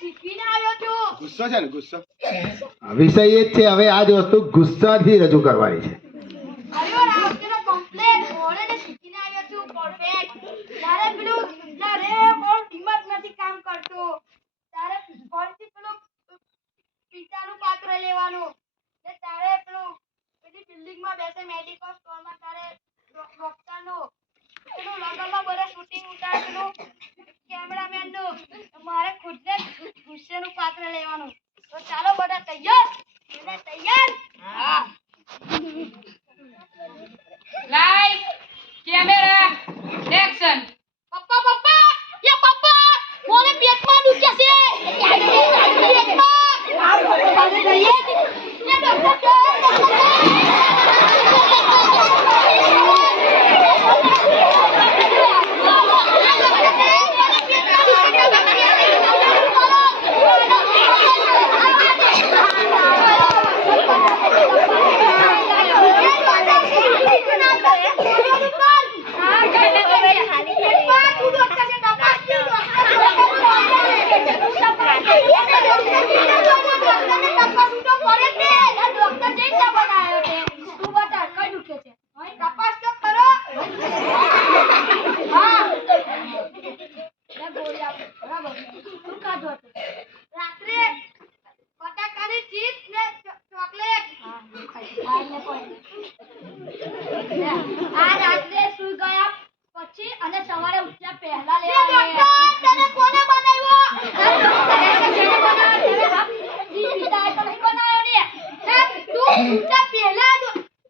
શીખીને આવ્યો છું. ગુસ્સો છે ને ગુસ્સો વિષય એ જ છે હવે આ જ વસ્તુ ગુસ્સાથી રજૂ કરવાની છે. અરે આ વખતેનો કમ્પ્લેટ ઓળે શીખીને આવ્યો છું પરફેક્ટ. તારે પેલું તારે કોણ દિમાગ નથી કામ કરતું. તારે કોણથી પેલું પિતાનું પાત્ર લેવાનું ને તારે પેલું પેલી બિલ્ડિંગમાં બેસે મેડિકલ સ્ટોરમાં તારે ડોક્ટરનું પેલું લગનમાં બધા શૂટિંગ ઉતારે પેલું કેમેરામેનનું. મારે ખુદને ગુસ્સેનું પાત્ર લેવાનું. તો ચાલો બધા તૈયાર? બધા તૈયાર? હા. Light camera action. પપ્પા પપ્પા એ પપ્પા મને પેટમાં દુખે છે. પેટમાં એ ડોક્ટર સવારે ઉઠ્યા પહેલા લેવા તને કોને બનાવ્યો? તું ઉઠ્યા પહેલા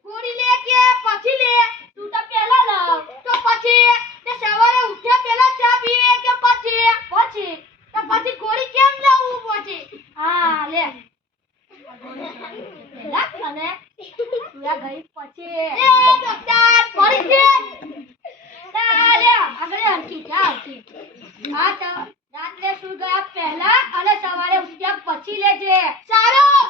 ગોળી લે કે પછી લે? તું તો પહેલા લાવ તો પછી તે સવારે ઉઠ્યા પહેલા ચા પીવે કે પછી? પછી તો પછી ગોળી કેમ લાવવું પછી? હા લે પહેલા અને તુયા ગઈ પછી એ ડોક્ટર પડી છે. રાત્રે સુઈ ગયા પહેલા અને સવારે ઉઠ્યા પછી લેજે. સારું.